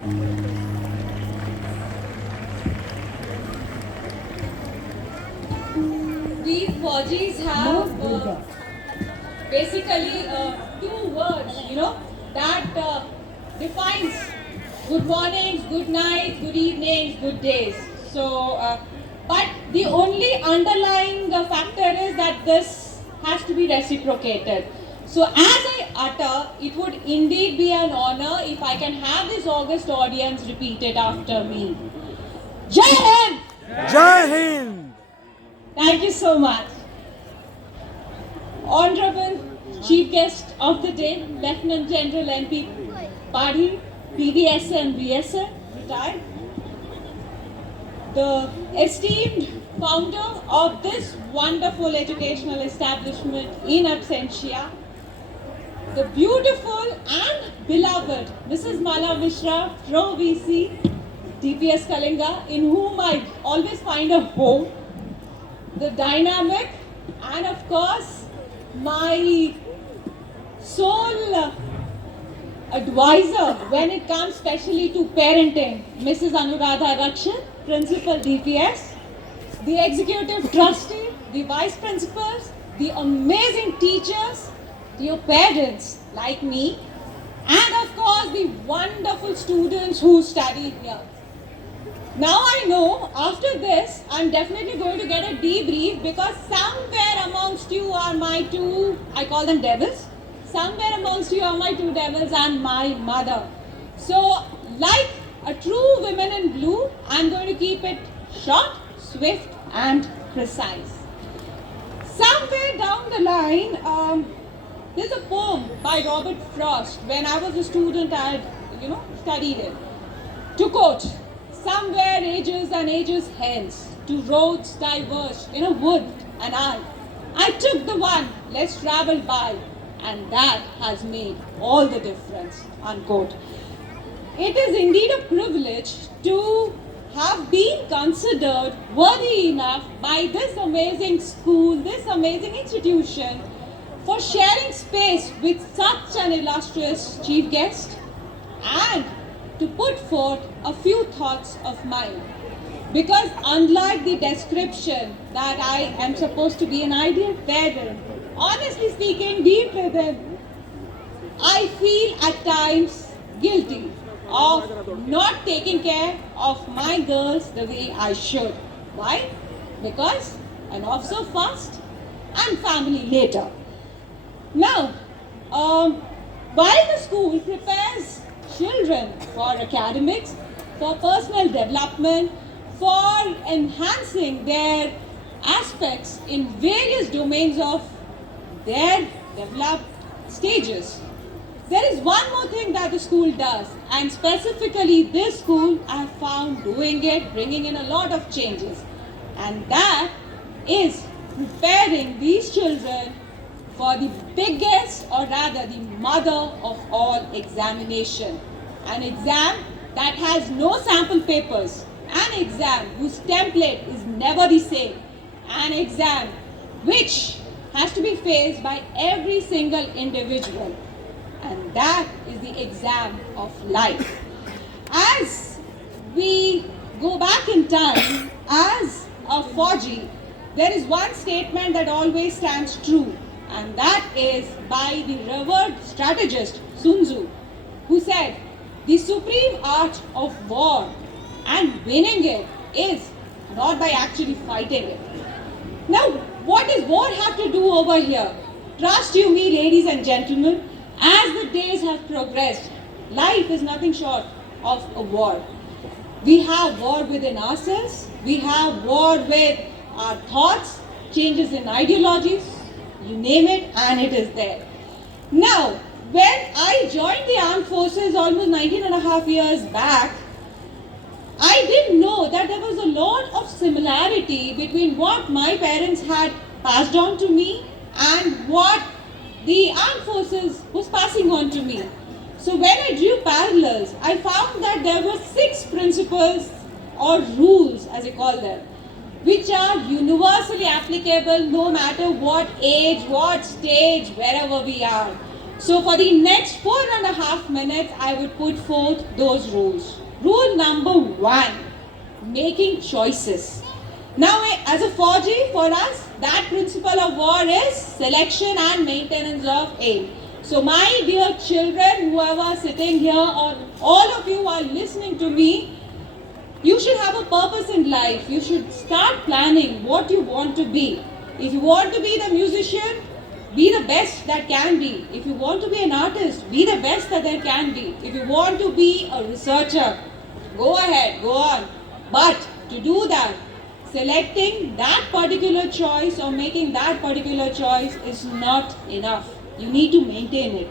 We Fauji's have basically two words, that defines good mornings, good nights, good evenings, good days. But the only underlying factor is that this has to be reciprocated. So as I utter, it would indeed be an honor if I can have this august audience repeat it after me. Jai Hind! Jai Hind! Thank you so much. Honorable Chief Guest of the Day, Lieutenant General NP Padhi, PVS and VSN, retired. The esteemed founder of this wonderful educational establishment in absentia, the beautiful and beloved Mrs. Mala Mishra from VC, DPS Kalinga, in whom I always find a home, the dynamic, and of course, my sole advisor when it comes specially to parenting, Mrs. Anuradha Rakshan, Principal DPS, the Executive Trustee, the Vice Principals, the amazing teachers, your parents like me, and of course the wonderful students who study here. Now I know after this I'm definitely going to get a debrief because somewhere amongst you are my two, I call them devils, somewhere amongst you are my two devils and my mother. So like a true woman in blue, I'm going to keep it short, swift and precise. Somewhere down the line, there's a poem by Robert Frost. When I was a student, I had, studied it. To quote, somewhere ages and ages hence, two roads diverged in a wood, and I took the one less traveled by, and that has made all the difference, unquote. It is indeed a privilege to have been considered worthy enough by this amazing school, this amazing institution, for sharing space with such an illustrious chief guest and to put forth a few thoughts of mine. Because unlike the description that I am supposed to be an ideal parent, honestly speaking, deep within, I feel at times guilty of not taking care of my girls the way I should. Why? Because I'm off so fast and family later. Now, while the school prepares children for academics, for personal development, for enhancing their aspects in various domains of their developed stages, there is one more thing that the school does, and specifically this school I have found doing it, bringing in a lot of changes, and that is preparing these children for the biggest, or rather the mother of all examination. An exam that has no sample papers, an exam whose template is never the same, an exam which has to be faced by every single individual, and that is the exam of life. As we go back in time, as a Fauji, there is one statement that always stands true, and that is by the revered strategist Sun Tzu, who said, the supreme art of war and winning it is not by actually fighting it. Now, what does war have to do over here? Trust you me, ladies and gentlemen, as the days have progressed, life is nothing short of a war. We have war within ourselves, we have war with our thoughts, changes in ideologies, you name it, and it is there. Now, when I joined the armed forces almost 19 and a half years back, I didn't know that there was a lot of similarity between what my parents had passed on to me and what the armed forces was passing on to me. So when I drew parallels, I found that there were 6 principles or rules, as I call them, which are universally applicable no matter what age, what stage, wherever we are. So for the next 4.5 minutes, I would put forth those rules. Rule number 1, making choices. Now, as a 4G, for us, that principle of war is selection and maintenance of aim. So my dear children, whoever is sitting here, or all of you are listening to me, you should have a purpose in life. You should start planning what you want to be. If you want to be the musician, be the best that can be. If you want to be an artist, be the best that there can be. If you want to be a researcher, go ahead, go on. But to do that, selecting that particular choice or making that particular choice is not enough. You need to maintain it.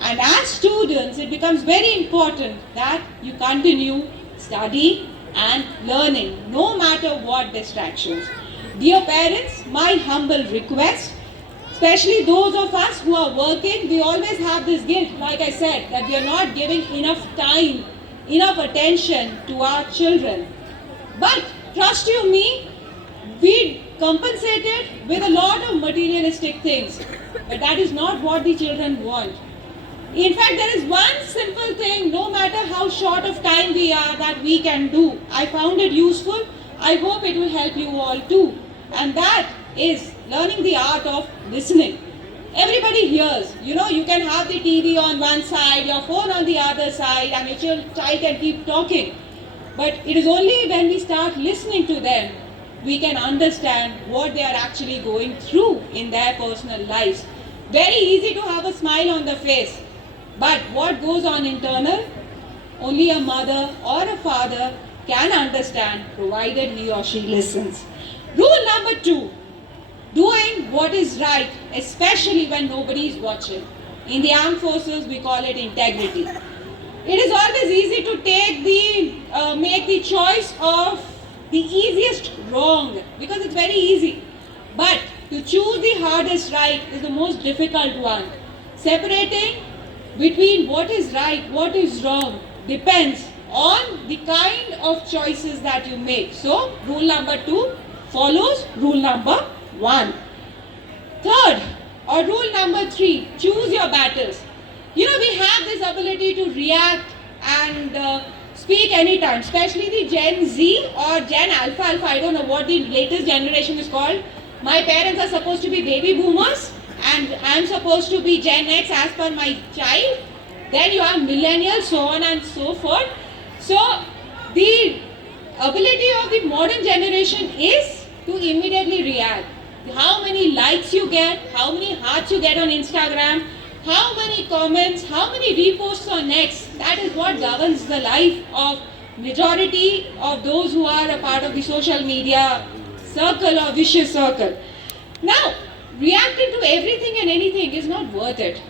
And as students, it becomes very important that you continue study and learning, no matter what distractions. Dear parents, my humble request, especially those of us who are working, we always have this guilt, like I said, that we are not giving enough time, enough attention to our children. But trust you me, we compensated with a lot of materialistic things. But that is not what the children want. In fact, there is one simple thing, no matter how short of time we are, that we can do. I found it useful. I hope it will help you all too. And that is learning the art of listening. Everybody hears. You know, you can have the TV on one side, your phone on the other side, and your child can keep talking. But it is only when we start listening to them, we can understand what they are actually going through in their personal lives. Very easy to have a smile on the face. But what goes on internal, only a mother or a father can understand, provided he or she listens. Rule number 2, doing what is right, especially when nobody is watching. In the armed forces, we call it integrity. It is always easy to make the choice of the easiest wrong, because it's very easy. But to choose the hardest right is the most difficult one. Separating between what is right, what is wrong, depends on the kind of choices that you make. So, rule number 2 follows rule number 1. Third, or rule number 3, choose your battles. You know, we have this ability to react and speak anytime, especially the Gen Z or Gen Alpha, I don't know what the latest generation is called. My parents are supposed to be baby boomers, and I'm supposed to be Gen X as per my child. Then you have millennials, so on and so forth. So the ability of the modern generation is to immediately react. How many likes you get, how many hearts you get on Instagram, how many comments, how many reposts on X, that is what governs the life of majority of those who are a part of the social media circle or vicious circle. Now, reacting to everything and anything is not worth it.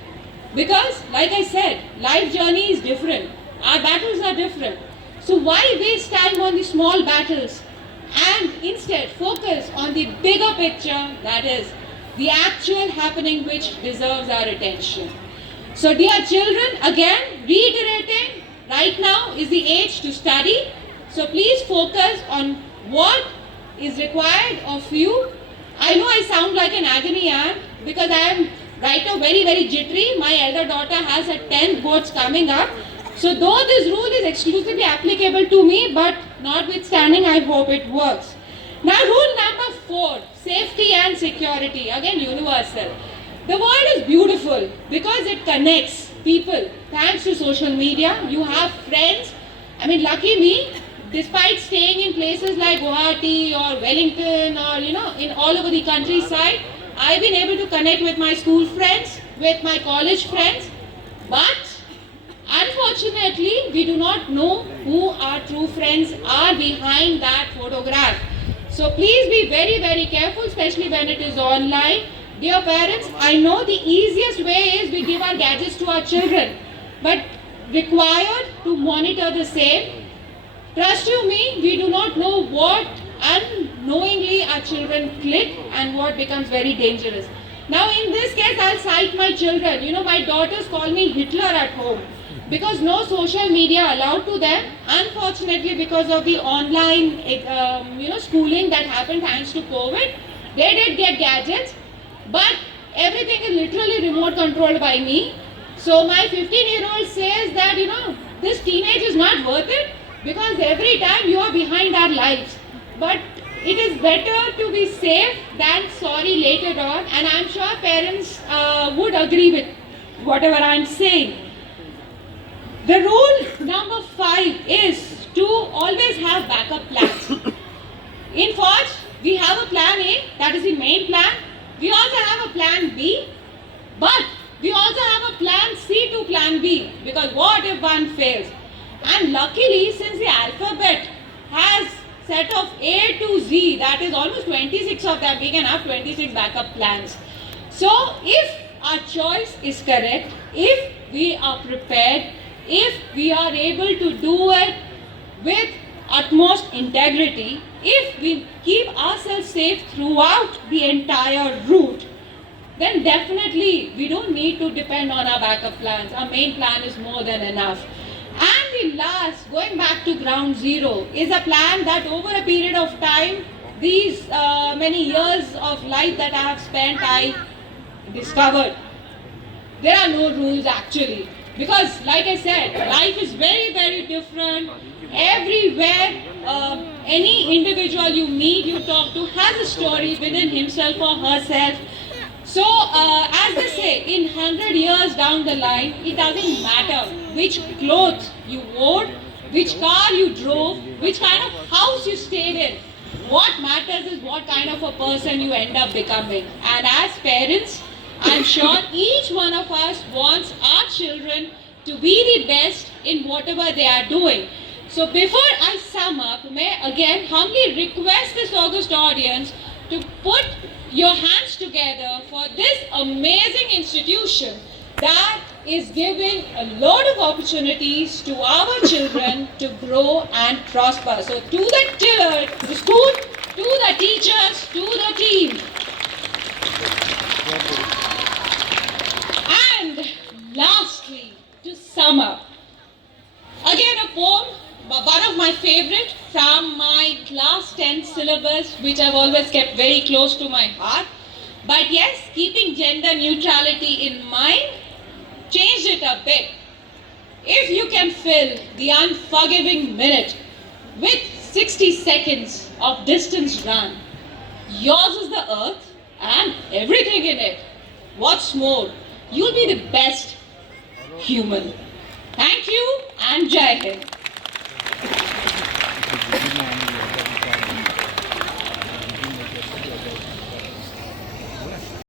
Because, like I said, life journey is different. Our battles are different. So why waste time on the small battles and instead focus on the bigger picture, that is the actual happening which deserves our attention. So dear children, again reiterating, right now is the age to study. So please focus on what is required of you. I know I sound like an agony aunt because I am right now very, very jittery. My elder daughter has her 10th boards coming up. So though this rule is exclusively applicable to me, but notwithstanding, I hope it works. Now rule number 4, safety and security, again universal. The world is beautiful because it connects people. Thanks to social media, you have friends. I mean, lucky me, despite staying in places like Guwahati or Wellington or in all over the countryside, I've been able to connect with my school friends, with my college friends. But unfortunately, we do not know who our true friends are behind that photograph. So please be very, very careful, especially when it is online. Dear parents, I know the easiest way is we give our gadgets to our children, but required to monitor the same. Trust you me, we do not know what unknowingly our children click and what becomes very dangerous. Now in this case, I'll cite my children. My daughters call me Hitler at home because no social media allowed to them. Unfortunately, because of the online schooling that happened thanks to COVID, they did get gadgets, but everything is literally remote controlled by me. So my 15-year-old says that, this teenage is not worth it because every time you are behind our lives. But it is better to be safe than sorry later on, and I'm sure parents would agree with whatever I'm saying. The rule number 5 is to always have backup plans. In Forge, we have a plan A, that is the main plan. We also have a plan B, but we also have a plan C to plan B, because what if one fails? And luckily, since the alphabet has set of A to Z, that is almost 26 of them, we can have 26 backup plans. So if our choice is correct, if we are prepared, if we are able to do it with utmost integrity, if we keep ourselves safe throughout the entire route, then definitely we don't need to depend on our backup plans. Our main plan is more than enough. And the last, going back to ground zero, is a plan that over a period of time, these many years of life that I have spent, I discovered there are no rules actually. Because like I said, life is very, very different. Everywhere, any individual you meet, you talk to, has a story within himself or herself. So, as they say, in 100 years down the line, it doesn't matter which clothes you wore, which car you drove, which kind of house you stayed in. What matters is what kind of a person you end up becoming. And as parents, I'm sure each one of us wants our children to be the best in whatever they are doing. So before I sum up, may I again humbly request this august audience to put your hands together for this amazing institution that is giving a lot of opportunities to our children to grow and prosper. So to the school, to the teachers, to the team. And lastly, to sum up, again a poem, one of my favorite from my class 10 syllabus, which I've always kept very close to my heart. But yes, keeping gender neutrality in mind, changed it a bit. If you can fill the unforgiving minute with 60 seconds of distance run, yours is the earth and everything in it. What's more, you'll be the best human. Thank you and Jai Hind.